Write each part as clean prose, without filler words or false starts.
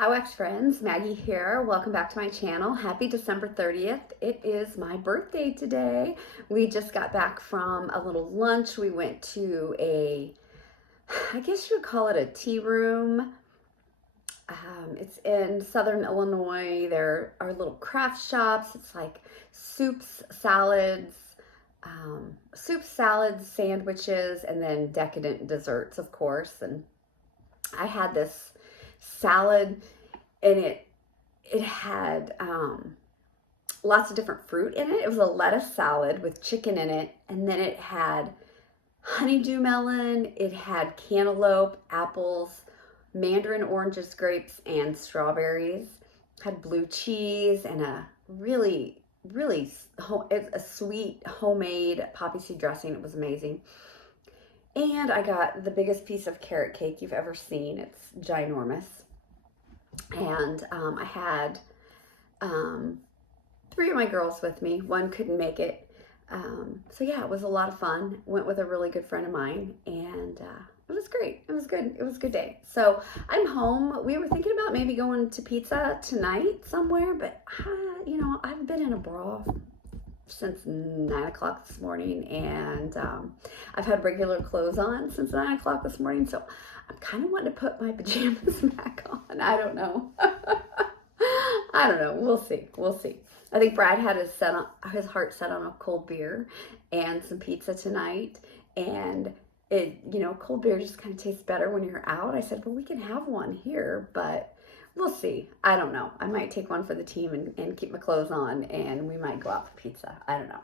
Hi Wax friends, Maggie here. Welcome back to my channel. Happy December 30th. It is my birthday today. We just got back from a little lunch. We went to I guess you would call it a tea room. It's in Southern Illinois. There are little craft shops. It's like soups, salads, sandwiches, and then decadent desserts, of course. And I had this salad, and it had lots of different fruit in it. It was a lettuce salad with chicken in it, and then it had honeydew melon, it had cantaloupe, apples, mandarin oranges, grapes, and strawberries. It had blue cheese and a really it's a sweet homemade poppy seed dressing. It was amazing. And I got the biggest piece of carrot cake you've ever seen. It's ginormous. And I had 3 of my girls with me. One couldn't make it. So yeah, it was a lot of fun. Went with a really good friend of mine, and it was great. It was good. It was a good day. So I'm home. We were thinking about maybe going to pizza tonight somewhere, but you know, I've been in a bra since 9 o'clock this morning, and I've had regular clothes on since 9 o'clock this morning, so I'm kind of wanting to put my pajamas back on. I don't know. I don't know. We'll see. We'll see. I think Brad had his heart set on a cold beer and some pizza tonight, and cold beer just kind of tastes better when you're out. I said, well, we can have one here, but we'll see. I don't know. I might take one for the team and keep my clothes on, and we might go out for pizza. I don't know.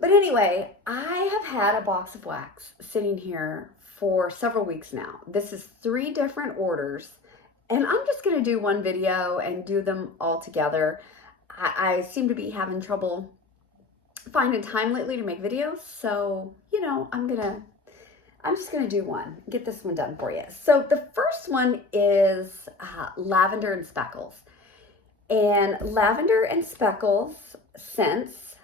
But anyway, I have had a box of wax sitting here for several weeks now. This is 3 different orders, and I'm just going to do one video and do them all together. I seem to be having trouble finding time lately to make videos, so, I'm just going to do one, get this one done for you. So the first one is Lavender and Speckles. And Lavender and Speckles Scents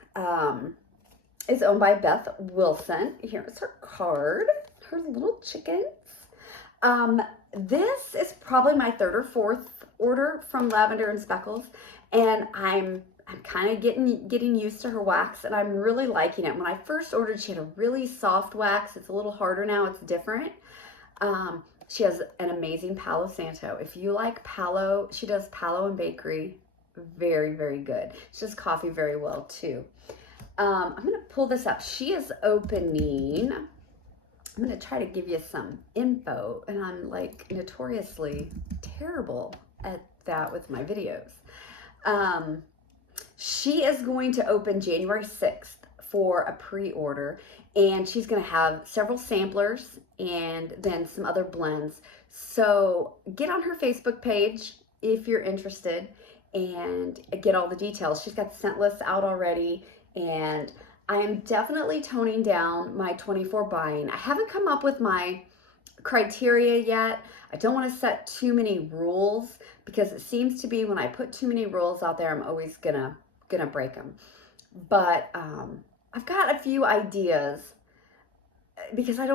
is owned by Beth Wilson. Here is her card, her little chickens. This is probably my 3rd or 4th order from Lavender and Speckles, and I'm kind of getting used to her wax, and I'm really liking it. When I first ordered, she had a really soft wax. It's a little harder now. It's different. She has an amazing Palo Santo. If you like Palo, she does Palo and Bakery. Very, very good. She does coffee very well too. I'm going to pull this up. She is opening. I'm going to try to give you some info, and I'm like notoriously terrible at that with my videos. She is going to open January 6th for a pre-order, and she's going to have several samplers and then some other blends. So get on her Facebook page if you're interested and get all the details. She's got the scent lists out already, and I am definitely toning down my 24 buying. I haven't come up with my criteria yet. I don't want to set too many rules, because it seems to be when I put too many rules out there, I'm always gonna break them. But I've got a few ideas, because I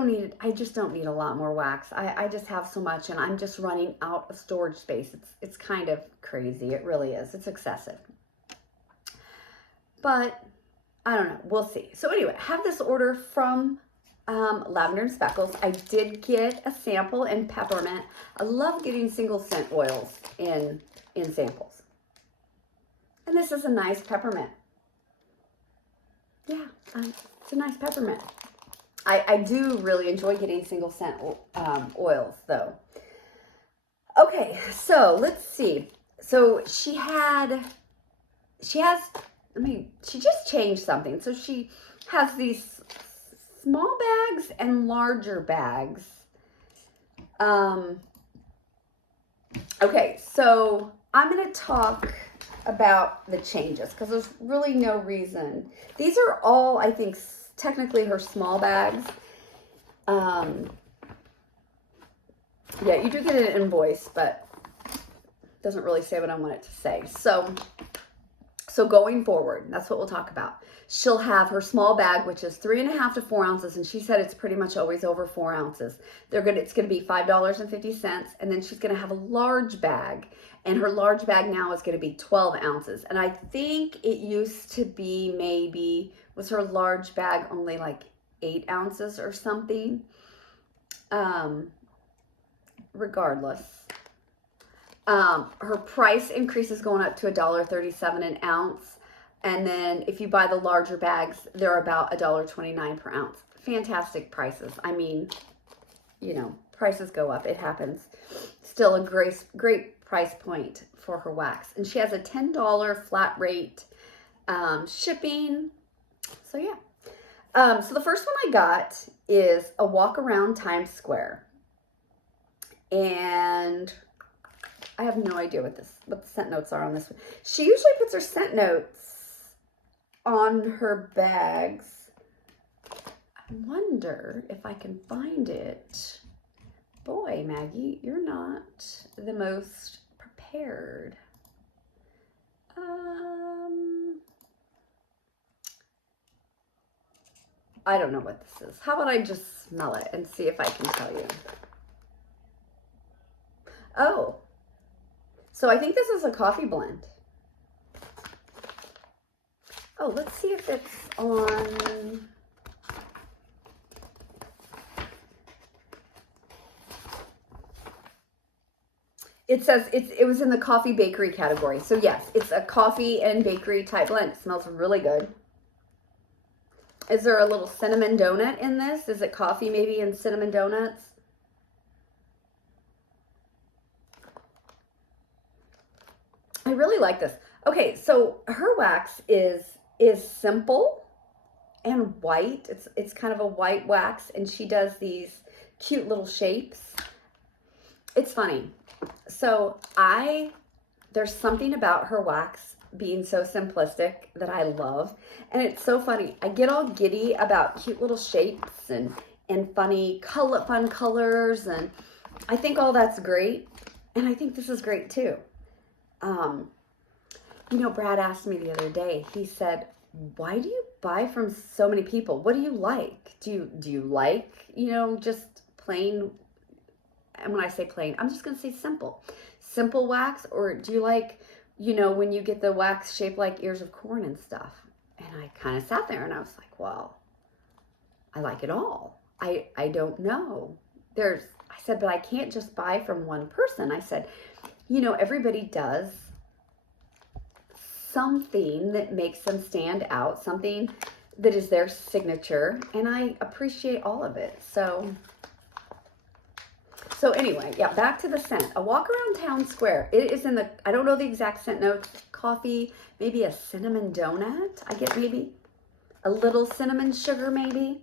just don't need a lot more wax. I just have so much, and I'm just running out of storage space. It's kind of crazy. It really is. It's excessive. But I don't know. We'll see. So anyway, I have this order from Lavender and Speckles. I did get a sample in peppermint. I love getting single scent oils in samples. And this is a nice peppermint. Yeah, it's a nice peppermint. I do really enjoy getting single scent oils though. Okay, so let's see. So she just changed something. So she has these small bags and larger bags. Okay, so I'm going to talk about the changes, because there's really no reason. These are all, I think, technically her small bags. Yeah, you do get an invoice, but it doesn't really say what I want it to say. So, So going forward, that's what we'll talk about. She'll have her small bag, which is 3.5 to 4 ounces, and she said it's pretty much always over 4 ounces. It's gonna be $5.50, and then she's gonna have a large bag, and her large bag now is gonna be 12 ounces. And I think it used to be was her large bag only like 8 ounces or something? Regardless. Her price increase is going up to $1.37 an ounce. And then if you buy the larger bags, they're about $1.29 per ounce. Fantastic prices. I mean, you know, prices go up. It happens. Still a great price point for her wax. And she has a $10 flat rate shipping. So yeah. So the first one I got is a walk around Times Square. And I have no idea what the scent notes are on this one. She usually puts her scent notes on her bags. I wonder if I can find it. Boy, Maggie, you're not the most prepared. I don't know what this is. How about I just smell it and see if I can tell you. Oh. So I think this is a coffee blend. Oh, let's see if it's on. It says it was in the coffee bakery category. So yes, it's a coffee and bakery type blend. It smells really good. Is there a little cinnamon donut in this? Is it coffee maybe and cinnamon donuts? I really like this. Okay, so her wax is simple and white. It's kind of a white wax, and she does these cute little shapes. It's funny. So there's something about her wax being so simplistic that I love, and it's so funny. I get all giddy about cute little shapes and fun colors, and I think all that's great, and I think this is great too. You know, Brad asked me the other day, he said, why do you buy from so many people? What do you like? Do you like, you know, just plain, and when I say plain, I'm just going to say simple wax, or do you like, you know, when you get the wax shaped like ears of corn and stuff? And I kind of sat there and I was like, well, I like it all. I don't know. I said, but I can't just buy from one person. I said, you know, everybody does something that makes them stand out, something that is their signature, and I appreciate all of it. So anyway, yeah, back to the scent. A walk around town square. It is in the, I don't know the exact scent notes, coffee, maybe a cinnamon donut. I get maybe a little cinnamon sugar maybe.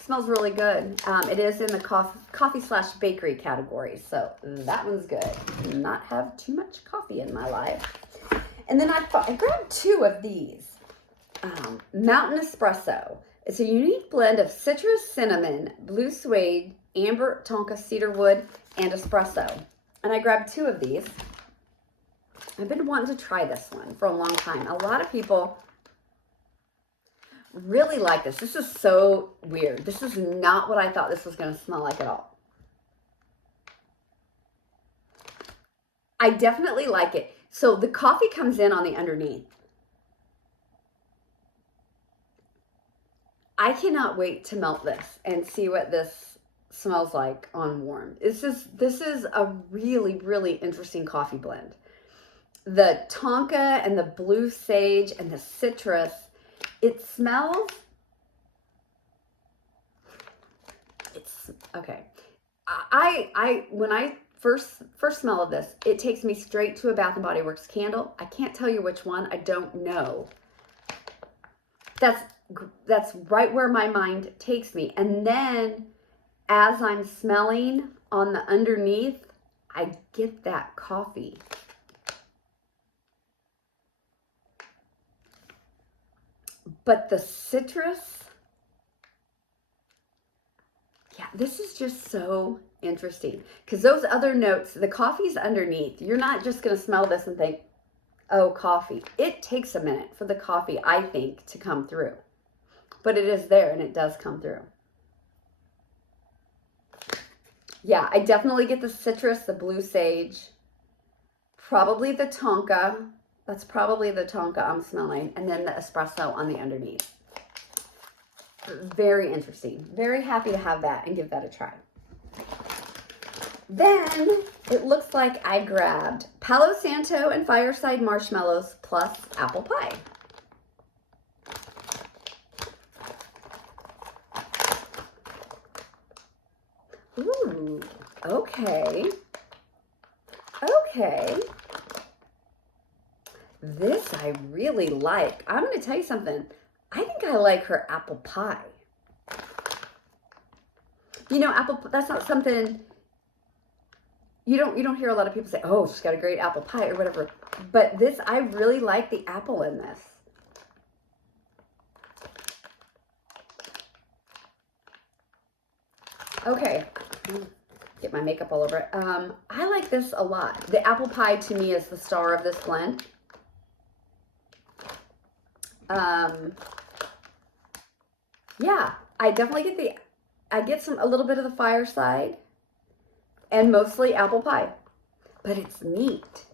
Smells really good. It is in the coffee/bakery category, so that one's good. Not have too much coffee in my life. And then I grabbed 2 of these. Mountain Espresso. It's a unique blend of citrus, cinnamon, blue suede, amber, tonka, cedarwood, and espresso. And I grabbed 2 of these. I've been wanting to try this one for a long time. A lot of people really like this. This is so weird. This is not what I thought this was going to smell like at all. I definitely like it. So the coffee comes in on the underneath. I cannot wait to melt this and see what this smells like on warm. This is a really, really interesting coffee blend. The tonka and the blue sage and the citrus, it smells, okay. When I first smell of this, it takes me straight to a Bath & Body Works candle. I can't tell you which one. I don't know. That's right where my mind takes me. And then as I'm smelling on the underneath, I get that coffee. But the citrus, yeah, this is just so interesting because those other notes, the coffee's underneath. You're not just going to smell this and think, Oh, coffee. It takes a minute for the coffee, I think, to come through. But it is there and it does come through. Yeah, I definitely get the citrus, the blue sage, probably the tonka. That's probably the tonka I'm smelling. And then the espresso on the underneath. Very interesting. Very happy to have that and give that a try. Then it looks like I grabbed Palo Santo and Fireside Marshmallows plus apple pie. Ooh, okay. Okay. This I really like. I'm going to tell you something. I think I like her apple pie. You know, that's not something you don't hear a lot of people say, "Oh, she's got a great apple pie" or whatever. But this, I really like the apple in this. Okay. Get my makeup all over it. I like this a lot. The apple pie to me is the star of this blend. Yeah, I definitely get a little bit of the Fireside and mostly apple pie, but it's neat.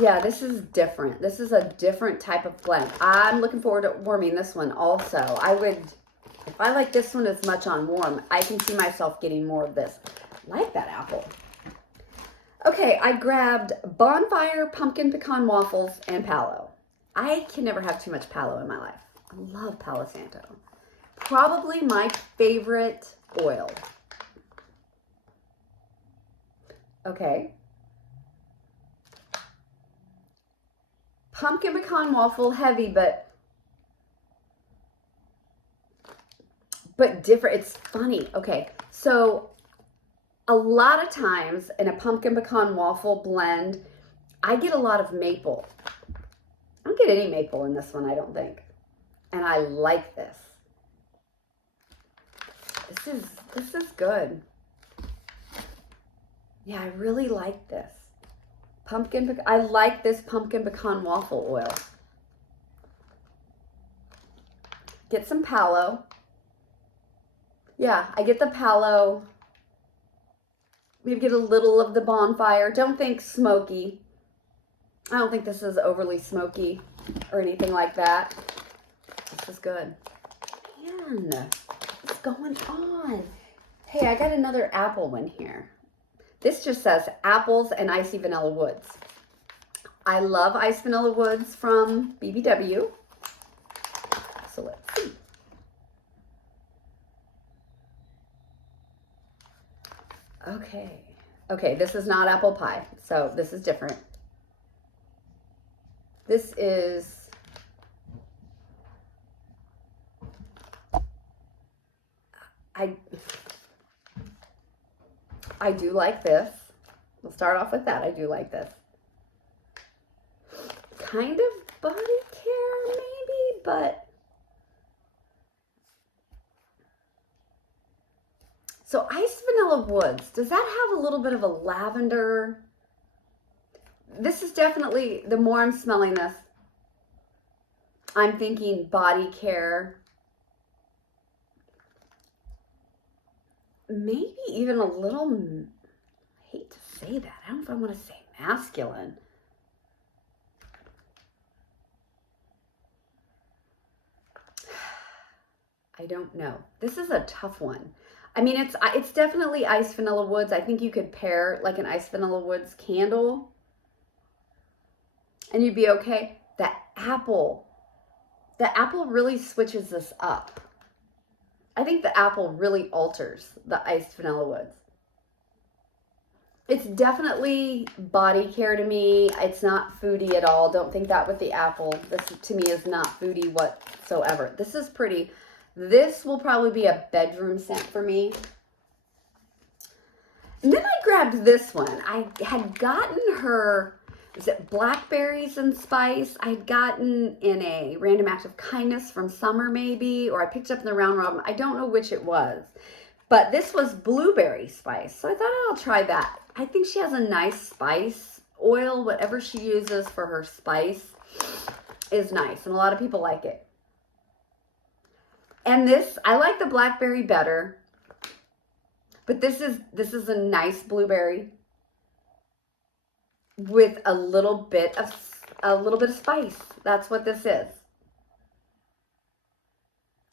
Yeah, this is different. This is a different type of blend. I'm looking forward to warming this one also. If I like this one as much on warm, I can see myself getting more of this. Like that apple. Okay, I grabbed Bonfire Pumpkin Pecan Waffles and Palo. I can never have too much Palo in my life. I love Palo Santo. Probably my favorite oil. Okay. Pumpkin pecan waffle, heavy, but different. It's funny. Okay, so a lot of times in a pumpkin pecan waffle blend, I get a lot of maple. I don't get any maple in this one, I don't think. And I like this. This is good. Yeah, I really like this. I like this pumpkin pecan waffle oil. Get some Palo. Yeah, I get the Palo. Maybe get a little of the Bonfire. Don't think smoky. I don't think this is overly smoky or anything like that. This is good. Man, what's going on? Hey, I got another apple one here. This just says apples and icy vanilla woods. I love Ice Vanilla Woods from BBW. So let's see. Okay. Okay, this is not apple pie, so this is different. This is I do like this. We'll start off with that. I do like this. Kind of body care, maybe, but so Ice Vanilla Woods, does that have a little bit of a lavender? This is definitely, the more I'm smelling this, I'm thinking body care. Maybe even a little, I hate to say that. I don't know if I want to say masculine. I don't know. This is a tough one. I mean, it's definitely Ice Vanilla Woods. I think you could pair like an Ice Vanilla Woods candle and you'd be okay. The apple really switches this up. I think the apple really alters the Iced Vanilla Woods. It's definitely body care to me. It's not foodie at all. Don't think that with the apple. This to me is not foodie whatsoever. This is pretty. This will probably be a bedroom scent for me. And then I grabbed this one. I had gotten her, was it Blackberries and Spice? I had gotten in a Random Act of Kindness from summer maybe, or I picked it up in the Round Robin. I don't know which it was. But this was Blueberry Spice. So I thought I'll try that. I think she has a nice spice oil, whatever she uses for her spice is nice. And a lot of people like it. And this, I like the blackberry better. But this is a nice blueberry with a little bit of spice. That's what this is.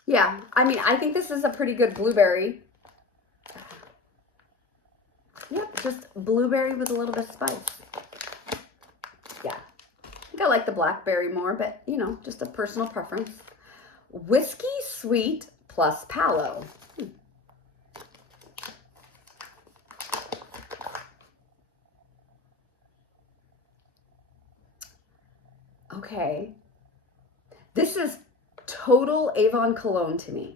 Yeah, I mean, I think this is a pretty good blueberry. Yep, just blueberry with a little bit of spice. Yeah, I think I like the blackberry more, but you know, just a personal preference. Whiskey sweet plus palo. Okay, this is total Avon cologne to me.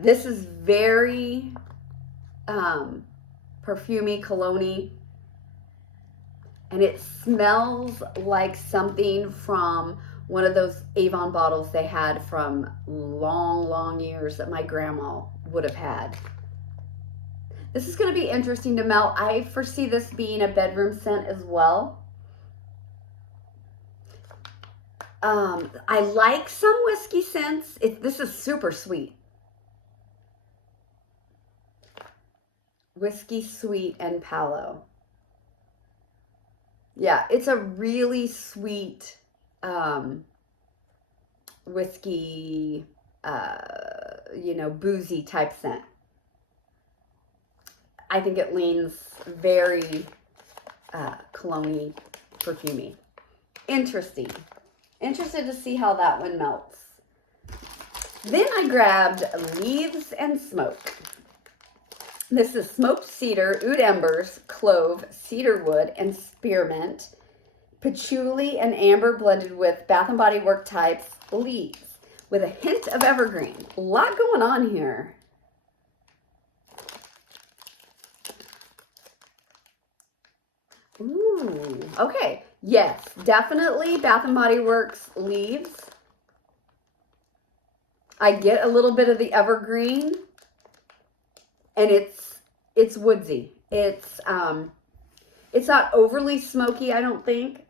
This is very perfumey, cologne-y, and it smells like something from one of those Avon bottles they had from long, long years that my grandma would have had. This is going to be interesting to melt. I foresee this being a bedroom scent as well. I like some whiskey scents. This is super sweet. Whiskey sweet and palo. Yeah, it's a really sweet whiskey, you know, boozy type scent. I think it leans very cologne-y, perfumey. Interesting. Interested to see how that one melts. Then I grabbed Leaves and Smoke. This is smoked cedar, oud embers, clove, cedar wood, and spearmint, patchouli and amber blended with Bath & Body Works types leaves with a hint of evergreen. A lot going on here. Ooh, okay. Yes, definitely Bath & Body Works leaves. I get a little bit of the evergreen, and it's woodsy. It's not overly smoky, I don't think,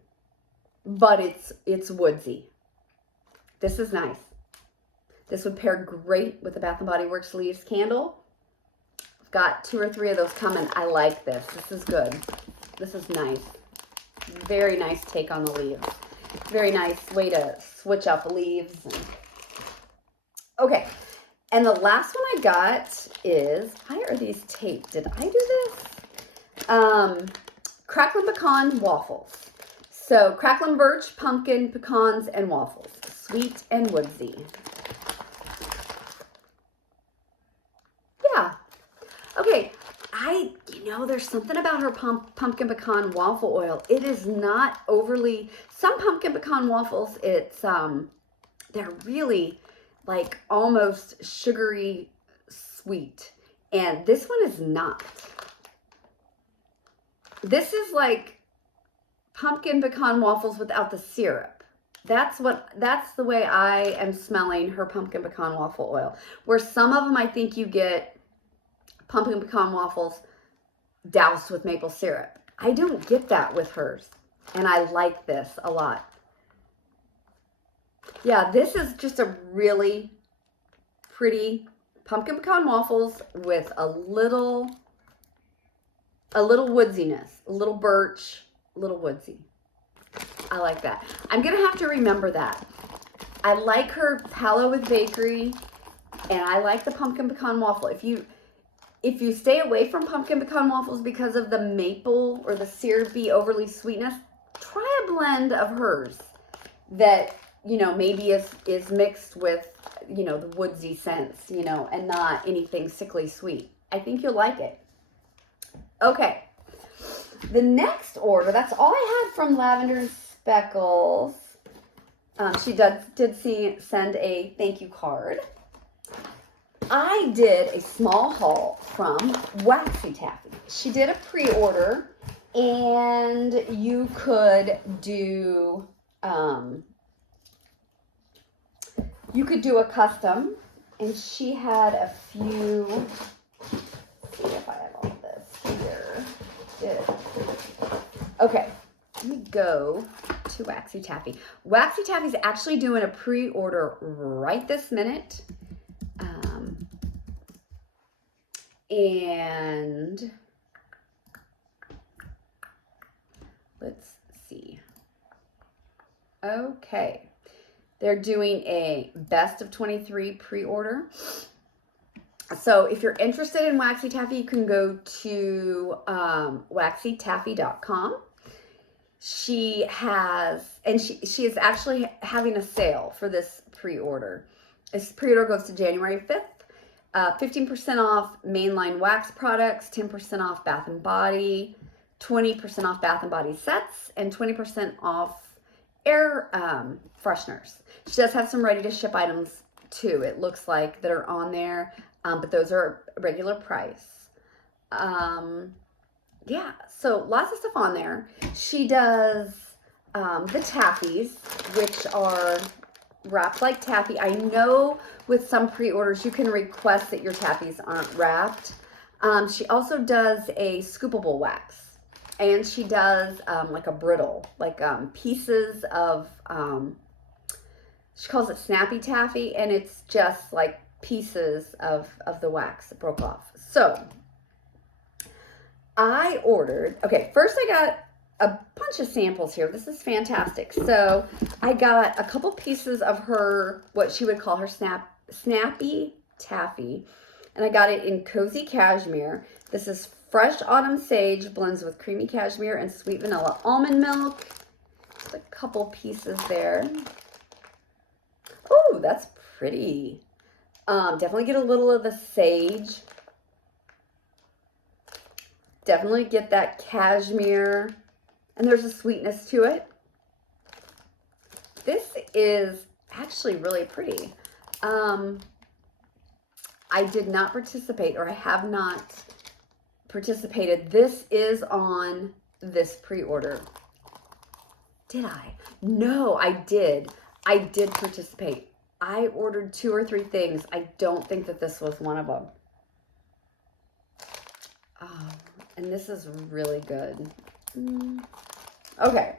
but it's woodsy. This is nice. This would pair great with the Bath & Body Works leaves candle. I've got 2 or 3 of those coming. I like this. This is good. This is nice. Very nice take on the leaves. Very nice way to switch out the leaves. Okay. And the last one I got is, why are these taped? Did I do this? Cracklin' pecan waffles. So cracklin' birch, pumpkin, pecans, and waffles. Sweet and woodsy. Yeah. Okay. You know, there's something about her pumpkin pecan waffle oil. It is not overly, some pumpkin pecan waffles, they're really like almost sugary sweet. And this one is not. This is like pumpkin pecan waffles without the syrup. That's the way I am smelling her pumpkin pecan waffle oil. Where some of them I think you get pumpkin pecan waffles doused with maple syrup. I don't get that with hers. And I like this a lot. Yeah, this is just a really pretty pumpkin pecan waffles with a little woodsiness, a little birch, a little woodsy. I like that. I'm going to have to remember that. I like her palo with bakery, and I like the pumpkin pecan waffle. If you stay away from pumpkin pecan waffles because of the maple or the syrupy overly sweetness, try a blend of hers that, you know, maybe is mixed with, you know, the woodsy scents, you know, and not anything sickly sweet. I think you'll like it. Okay. The next order, that's all I had from Lavender and Speckles. She did send a thank you card. I did a small haul from Waxy Taffy. She did a pre-order, and you could do a custom, and she had a few did. Okay, let me go to Waxy Taffy. Waxy Taffy's actually doing a pre-order right this minute. And let's see. Okay. They're doing a best of 23 pre-order. So if you're interested in Waxy Taffy, you can go to waxytaffy.com. She has, and she is actually having a sale for this pre-order. This pre-order goes to January 5th. 15% off mainline wax products, 10% off Bath & Body, 20% off Bath & Body sets, and 20% off air fresheners. She does have some ready-to-ship items, too, it looks like, that are on there, but those are regular price. Yeah, so lots of stuff on there. She does the taffies, which are wrapped like taffy. I know with some pre-orders you can request that your taffies aren't wrapped. She also does a scoopable wax, and she does like a brittle, like pieces of, she calls it snappy taffy, and it's just like pieces of the wax that broke off. So I ordered, okay, first I got a bunch of samples here. This is fantastic. So I got a couple pieces of her, what she would call her snappy taffy. And I got it in cozy cashmere. This is fresh autumn sage, blends with creamy cashmere and sweet vanilla almond milk. Just a couple pieces there. Oh, that's pretty. Definitely get a little of the sage. Definitely get that cashmere. And there's a sweetness to it. This is actually really pretty. I did not participate, or I have not participated. This is on this pre-order. Did I? No, I did. I did participate. I ordered 2 or 3 things. I don't think that this was one of them. Oh, and this is really good. Okay.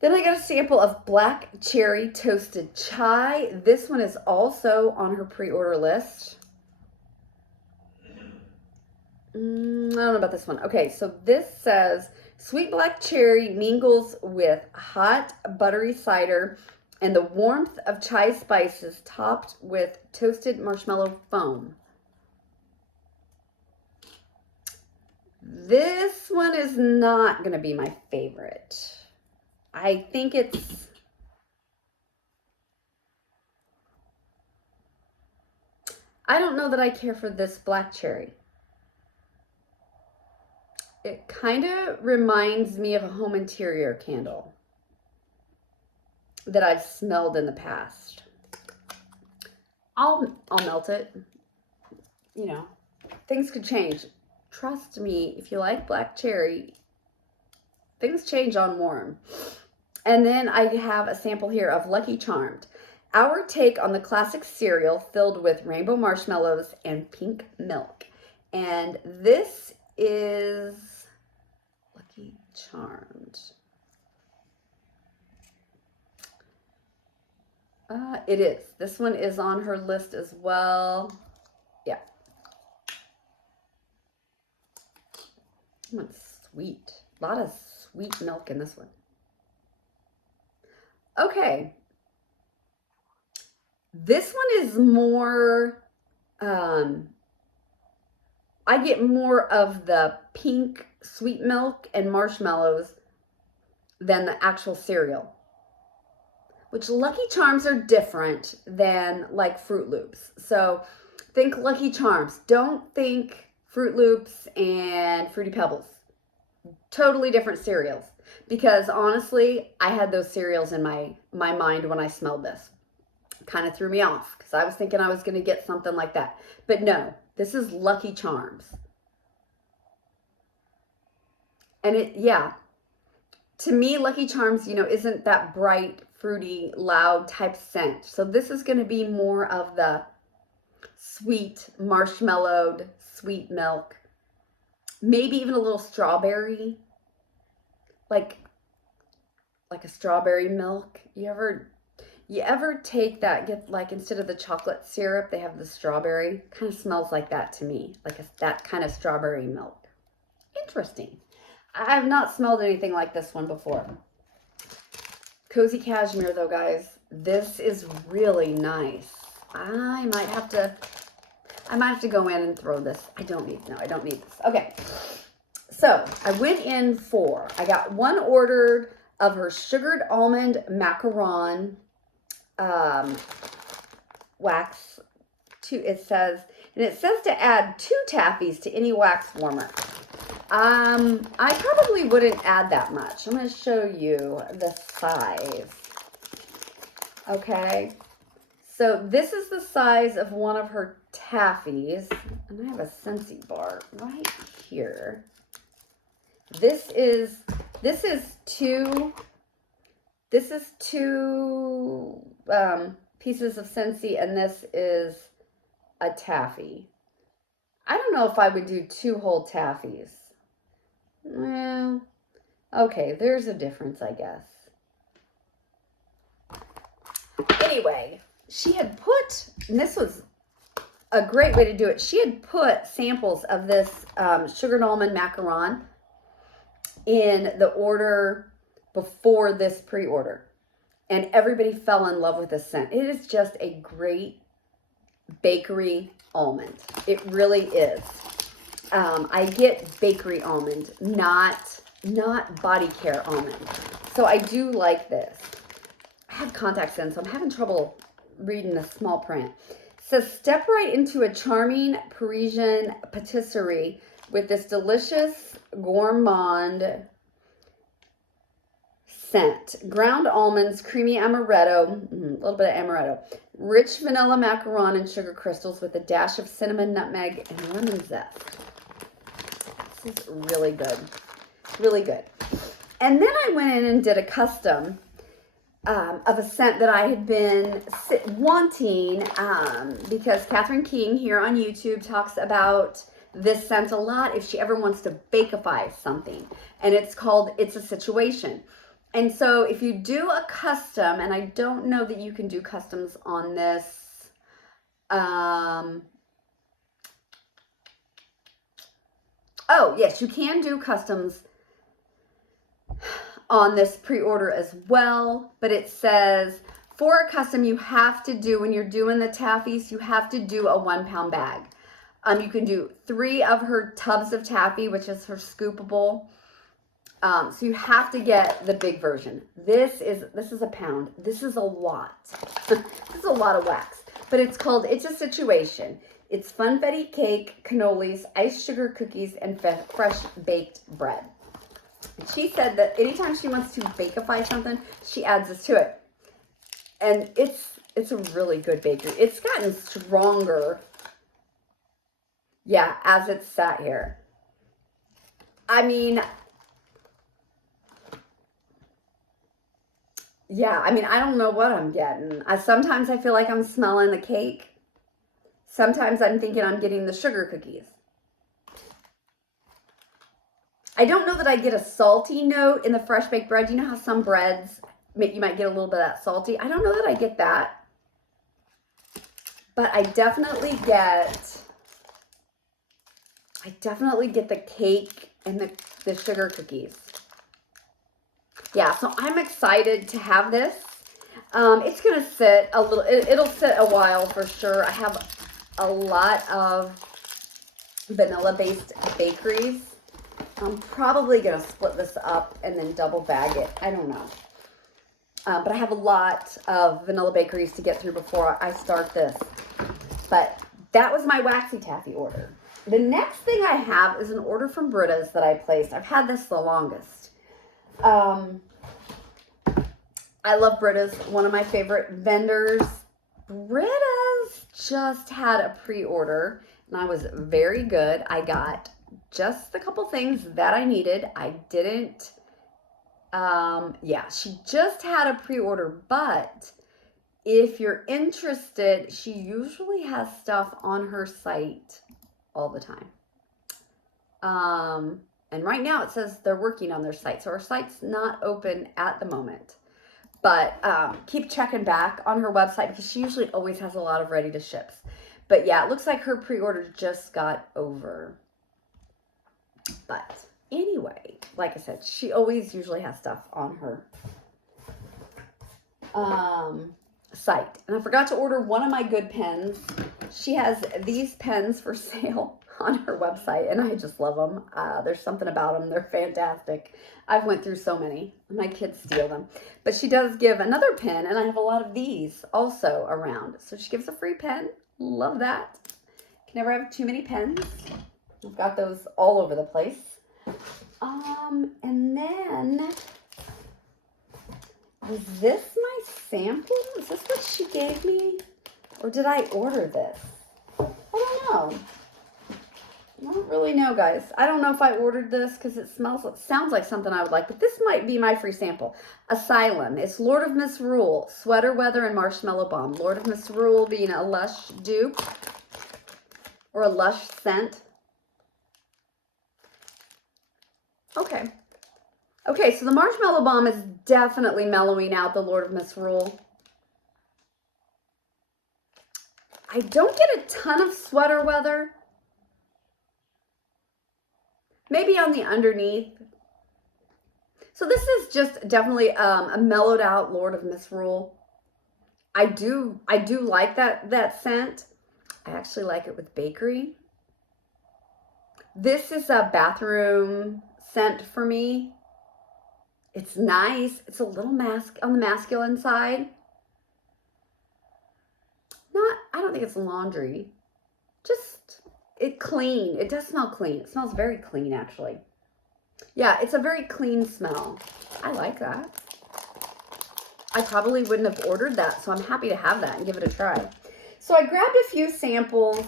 Then I got a sample of black cherry toasted chai. This one is also on her pre-order list. I don't know about this one. Okay, so this says sweet black cherry mingles with hot buttery cider and the warmth of chai spices topped with toasted marshmallow foam. This one is not going to be my favorite. I think it's... I don't know that I care for this black cherry. It kind of reminds me of a home interior candle that I've smelled in the past. I'll melt it. You know, things could change. Trust me, if you like black cherry, things change on warm. And then I have a sample here of Lucky Charmed. Our take on the classic cereal filled with rainbow marshmallows and pink milk. And this is Lucky Charmed. It is. This one is on her list as well. Yeah. This one's sweet. A lot of sweet milk in this one. Okay. This one is more, I get more of the pink sweet milk and marshmallows than the actual cereal. Which Lucky Charms are different than like Fruit Loops. So think Lucky Charms. Don't think Fruit Loops and Fruity Pebbles. Totally different cereals. Because honestly, I had those cereals in my mind when I smelled this. Kind of threw me off because I was thinking I was going to get something like that. But no, this is Lucky Charms. And it, yeah, to me, Lucky Charms, you know, isn't that bright, fruity, loud type scent. So this is going to be more of the sweet, marshmallowed, sweet milk. maybe even a little strawberry, like a strawberry milk. You ever take that, get like, instead of the chocolate syrup, they have the strawberry? Kind of smells like that to me, like that kind of strawberry milk. Interesting. I have not smelled anything like this one before. Cozy cashmere though, guys. This is really nice. I might have to go in and throw this. I don't need this. Okay. So I went in I got one ordered of her sugared almond macaron wax. It says to add 2 taffies to any wax warmer. I probably wouldn't add that much. I'm going to show you the size. Okay. So this is the size of one of her taffies. And I have a Scentsy bar right here. This is two pieces of Scentsy, and this is a taffy. I don't know if I would do 2 whole taffies. Well, okay, there's a difference, I guess. Anyway, she had put, and this was a great way to do it, she had put samples of this sugared almond macaron in the order before this pre-order. And everybody fell in love with the scent. It is just a great bakery almond. It really is. I get bakery almond, not body care almond. So I do like this. I have contacts in, so I'm having trouble reading the small print. It says, step right into a charming Parisian patisserie with this delicious gourmand scent. Ground almonds, creamy amaretto, a little bit of amaretto, rich vanilla macaron and sugar crystals with a dash of cinnamon, nutmeg, and lemon zest. This is really good. Really good. And then I went in and did a custom of a scent that I had been wanting because Catherine King here on YouTube talks about this scent a lot if she ever wants to bakeify something. And it's called It's a Situation. And so if you do a custom, and I don't know that you can do customs on this, oh, yes, you can do customs on this pre-order as well, but it says for a custom, you have to do, when you're doing the taffies, you have to do a 1-pound bag. You can do 3 of her tubs of taffy, which is her scoopable. So you have to get the big version. This is a pound. This is a lot. This is a lot of wax, but it's called It's a Situation. It's funfetti cake, cannolis, iced sugar cookies, and fresh baked bread. And she said that anytime she wants to bakeify something, she adds this to it. And it's a really good bakery. It's gotten stronger, yeah, as it's sat here. I mean, yeah, I mean, I don't know what I'm getting. Sometimes I feel like I'm smelling the cake. Sometimes I'm thinking I'm getting the sugar cookies. I don't know that I get a salty note in the fresh baked bread. You know how some breads, you might get a little bit of that salty. I don't know that I get that. But I definitely get the cake and the sugar cookies. Yeah, so I'm excited to have this. It's going to sit a little, it'll sit a while for sure. I have a lot of vanilla-based bakeries. I'm probably going to split this up and then double bag it. I don't know. But I have a lot of vanilla bakeries to get through before I start this. But that was my Waxy Taffy order. The next thing I have is an order from Brittas that I placed. I've had this the longest. I love Brittas, one of my favorite vendors. Brittas just had a pre-order, and I was very good. I got just the couple things that I needed. I didn't, yeah, she just had a pre-order, but if you're interested, she usually has stuff on her site all the time. And right now it says they're working on their site. So our site's not open at the moment. But keep checking back on her website because she usually always has a lot of ready to ships. But yeah, it looks like her pre-order just got over. But anyway, like I said, she always usually has stuff on her site. And I forgot to order one of my good pens. She has these pens for sale on her website, and I just love them. There's something about them. They're fantastic. I've went through so many. My kids steal them. But she does give another pen, and I have a lot of these also around. So she gives a free pen. Love that. Can never have too many pens. I've got those all over the place. And then, was this my sample? Is this what she gave me? Or did I order this? I don't know. I don't really know, guys. I don't know if I ordered this because it sounds like something I would like, but this might be my free sample. Asylum. It's Lord of Misrule, Sweater Weather, and Marshmallow Bomb. Lord of Misrule being a Lush dupe or a Lush scent. Okay. Okay, so the Marshmallow Bomb is definitely mellowing out the Lord of Misrule. I don't get a ton of Sweater Weather. Maybe on the underneath. So this is just definitely a mellowed out Lord of Misrule. I do like that scent. I actually like it with bakery. This is a bathroom scent for me. It's nice. It's a little on the masculine side. I don't think it's laundry. Just clean. It does smell clean. It smells very clean, actually. Yeah, it's a very clean smell. I like that. I probably wouldn't have ordered that, so I'm happy to have that and give it a try. So I grabbed a few samples,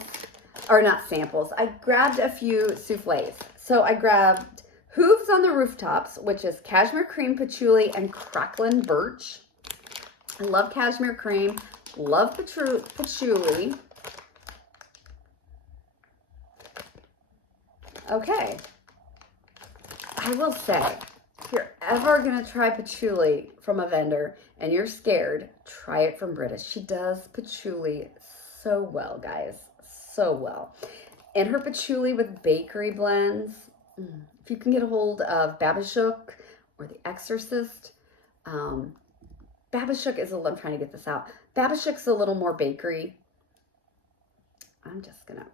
or not samples. I grabbed a few soufflés. So I grabbed Hooves on the Rooftops, which is cashmere cream, patchouli, and cracklin birch. I love cashmere cream. Love patchouli. Okay. I will say, if you're ever going to try patchouli from a vendor and you're scared, try it from Brittas. She does patchouli so well, guys. So well. And her patchouli with bakery blends. If you can get a hold of Babashook or The Exorcist. Babashook is I'm trying to get this out. Babashook's a little more bakery. I'm just gonna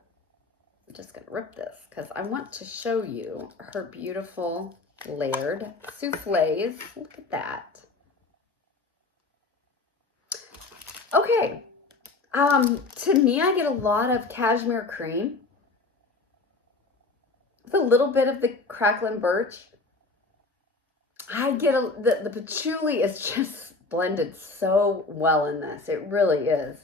rip this because I want to show you her beautiful layered soufflés. Look at that. Okay. To me, I get a lot of cashmere cream with a little bit of the cracklin birch. I get the patchouli is just blended so well in this. It really is.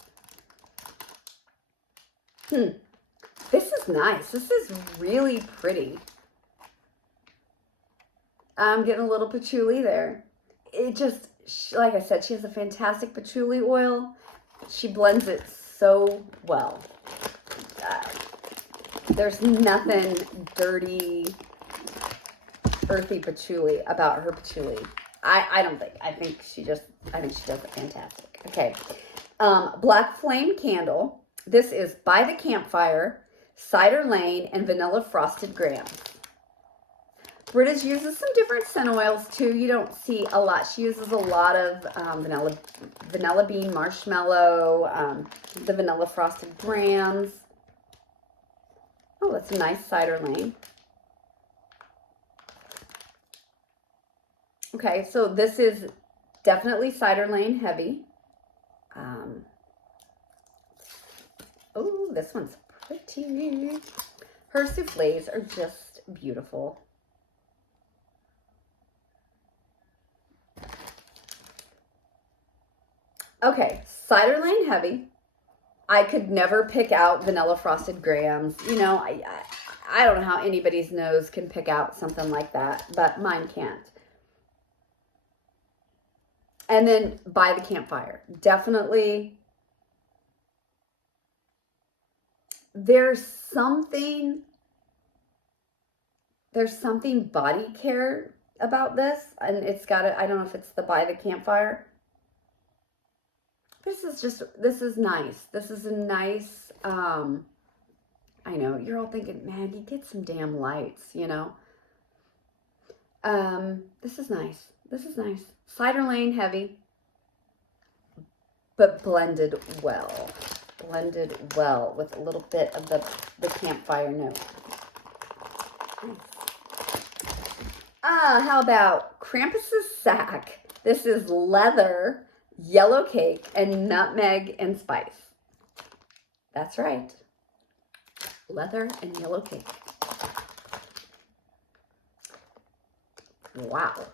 This is nice. This is really pretty. I'm getting a little patchouli there. It just, like I said, she has a fantastic patchouli oil. She blends it so well. There's nothing dirty, earthy patchouli about her patchouli. I don't think. I think she does it fantastic. Okay. Black Flame Candle. This is By the Campfire, Cider Lane, and Vanilla Frosted Grahams. Brittas uses some different scent oils too. You don't see a lot. She uses a lot of vanilla bean marshmallow, the Vanilla Frosted Grahams. Oh, that's a nice Cider Lane. Okay, so this is definitely Cider Lane heavy. Oh, this one's pretty. Her soufflés are just beautiful. Okay, Cider Lane heavy. I could never pick out Vanilla Frosted Grahams. You know, I don't know how anybody's nose can pick out something like that, but mine can't. And then By the Campfire. Definitely. There's something there's something body care about this, and it's got it. I don't know if it's the by the campfire. This is nice. This is a nice, I know, you're all thinking, Maggie, get some damn lights, you know. This is nice. This is nice. Cider Lane heavy, but blended well. Blended well with a little bit of the campfire note. Nice. How about Krampus's sack? This is leather, yellow cake, and nutmeg and spice. That's right. Leather and yellow cake. Wow.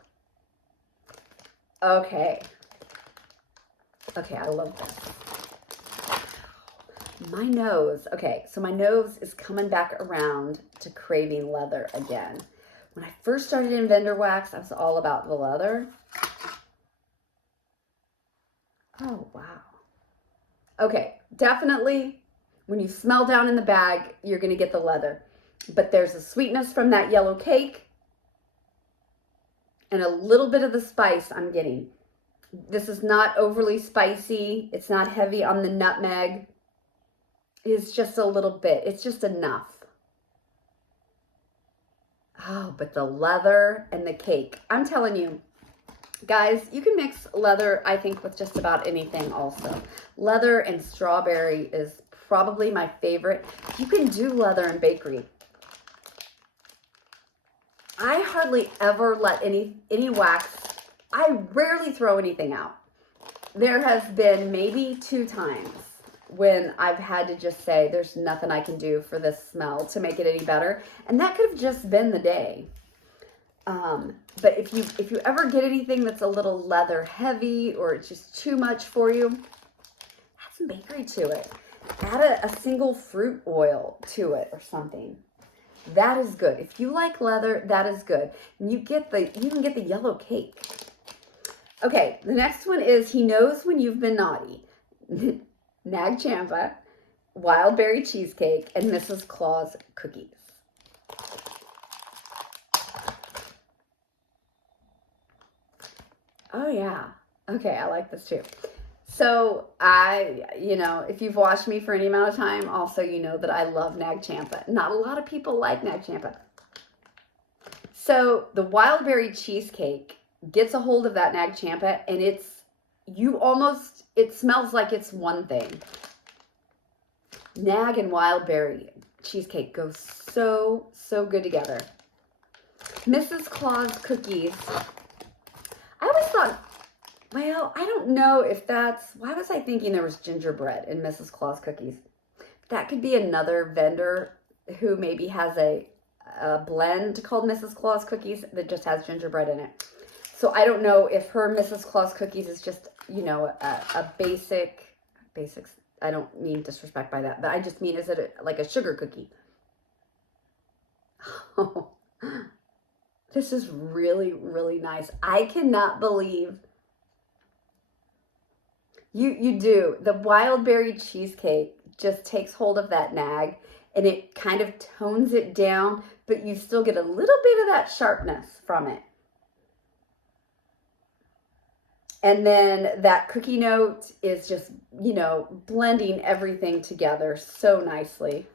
Okay. Okay, I love this. My nose. Okay, so my nose is coming back around to craving leather again. When I first started in vendor wax, I was all about the leather. Oh, wow. Okay, definitely when you smell down in the bag, you're going to get the leather. But there's a sweetness from that yellow cake and a little bit of the spice I'm getting. This is not overly spicy. It's not heavy on the nutmeg. It's just a little bit. It's just enough. Oh, but the leather and the cake. I'm telling you, guys, you can mix leather, I think, with just about anything also. Leather and strawberry is probably my favorite. You can do leather in bakery. I hardly ever let any wax, I rarely throw anything out. There has been maybe 2 times when I've had to just say, there's nothing I can do for this smell to make it any better. And that could have just been the day. But if you ever get anything that's a little leather heavy or it's just too much for you, add some bakery to it. Add a single fruit oil to it or something. That is good. If you like leather, that is good. And you can get the yellow cake. Okay, the next one is He Knows When You've Been Naughty. Nag Champa, Wild Berry Cheesecake, and Mrs. Claus Cookies. Oh yeah. Okay, I like this too. So if you've watched me for any amount of time, also you know that I love Nag Champa. Not a lot of people like Nag Champa. So the Wild Berry Cheesecake gets a hold of that Nag Champa, and it smells like it's one thing. Nag and Wild Berry Cheesecake goes so, so good together. Mrs. Claus Cookies. I always thought, well, I don't know if why was I thinking there was gingerbread in Mrs. Claus Cookies? That could be another vendor who maybe has a blend called Mrs. Claus Cookies that just has gingerbread in it. So I don't know if her Mrs. Claus Cookies is just, a basics. I don't mean disrespect by that, but I just mean, is it like a sugar cookie? Oh, this is really, really nice. I cannot believe you do. The Wild Berry Cheesecake just takes hold of that nag and it kind of tones it down, but you still get a little bit of that sharpness from it. And then that cookie note is just, blending everything together so nicely.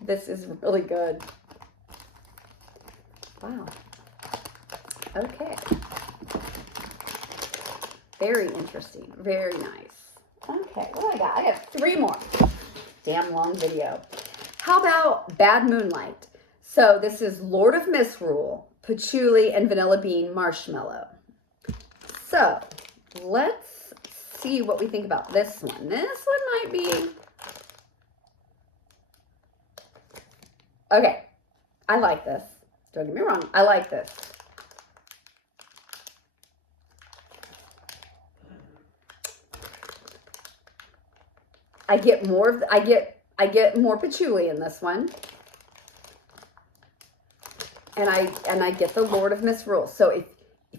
This is really good. Wow. Okay. Very interesting. Very nice. Okay, what do I got? I have 3 more. Damn long video. How about Bad Moonlight? So this is Lord of Misrule, Patchouli, and Vanilla Bean Marshmallow. So let's see what we think about this one. This one might be... Okay, I like this. Don't get me wrong, I like this. I get more patchouli in this one. And I get the Lord of Misrule. So if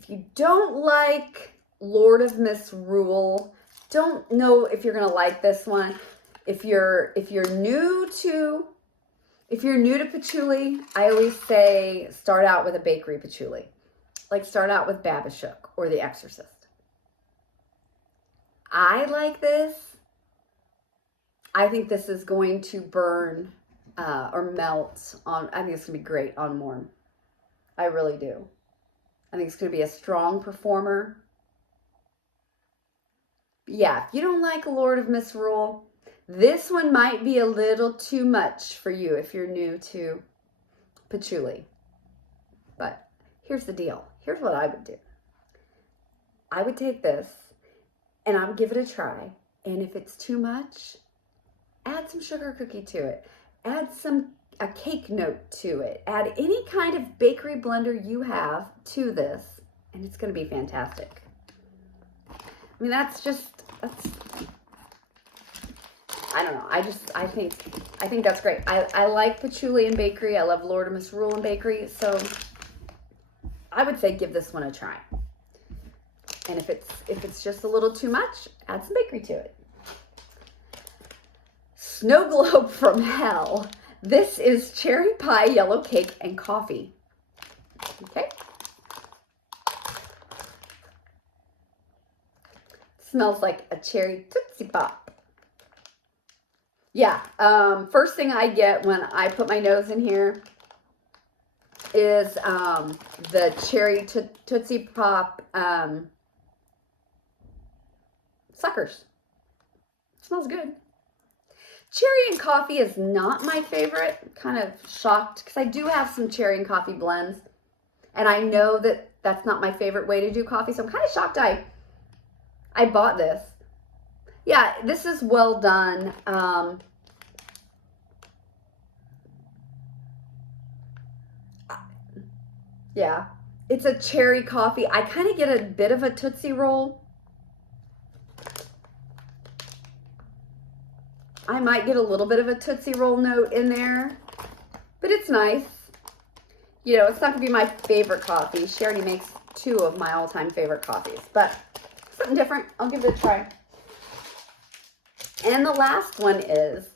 you don't like Lord of Misrule, don't know if you're gonna like this one. If you're new to If you're new to patchouli, I always say start out with a bakery patchouli. Like start out with Babashook or The Exorcist. I like this. I think this is going to burn or melt on, I think it's going to be great on warm. I really do. I think it's going to be a strong performer. Yeah, if you don't like Lord of Misrule, this one might be a little too much for you if you're new to patchouli. But here's the deal. Here's what I would do. I would take this and I would give it a try. And if it's too much, add some sugar cookie to it. Add a cake note to it. Add any kind of bakery blender you have to this, and it's going to be fantastic. I mean, that's I don't know. I think that's great. I like patchouli in bakery. I love Lord of Misrule in bakery. So I would say give this one a try. And if it's just a little too much, add some bakery to it. Snow globe from hell. This is cherry pie, yellow cake, and coffee. Okay. Smells like a cherry Tootsie Pop. Yeah, first thing I get when I put my nose in here is the cherry Tootsie Pop suckers. Smells good. Cherry and coffee is not my favorite. I'm kind of shocked because I do have some cherry and coffee blends. And I know that that's not my favorite way to do coffee. So I'm kind of shocked I bought this. Yeah, this is well done. Yeah, it's a cherry coffee. I kind of get a bit of a Tootsie Roll. I might get a little bit of a Tootsie Roll note in there, but it's nice. You know, it's not gonna be my favorite coffee. She already makes 2 of my all-time favorite coffees, but something different. I'll give it a try. And the last one is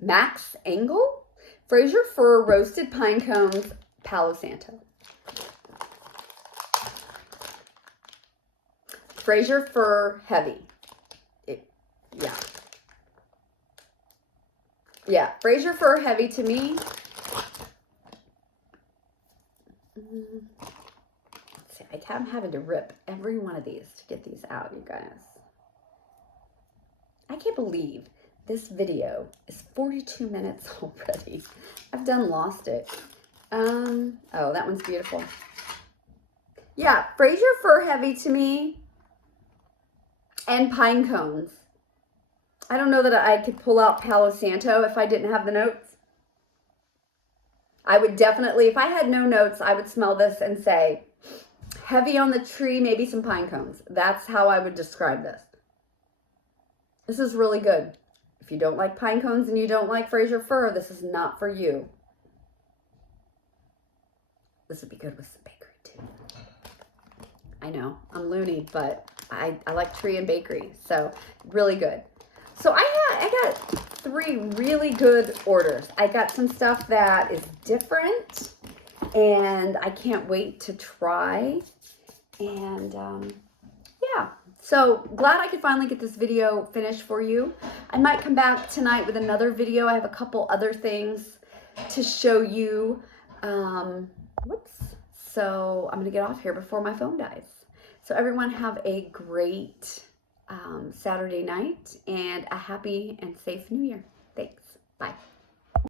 Max Engel Fraser Fir Roasted Pine Cones Palo Santo. Fraser Fir Heavy. Yeah. Yeah, Fraser Fir Heavy to me. Let's see, I'm having to rip every one of these to get these out, you guys. I can't believe this video is 42 minutes already. I've done lost it. Oh, that one's beautiful. Yeah, Fraser Fir Heavy to me and pine cones. I don't know that I could pull out Palo Santo if I didn't have the notes. I would definitely, if I had no notes, I would smell this and say, heavy on the tree, maybe some pine cones. That's how I would describe this. This is really good. If you don't like pine cones and you don't like Fraser Fir, this is not for you. This would be good with some bakery too. I know, I'm loony, but I like tree and bakery, so really good. So I got 3 really good orders. I got some stuff that is different, and I can't wait to try. And yeah, so glad I could finally get this video finished for you. I might come back tonight with another video. I have a couple other things to show you. Whoops. So I'm gonna get off here before my phone dies. So everyone have a great Saturday night and a happy and safe New Year. Thanks. Bye.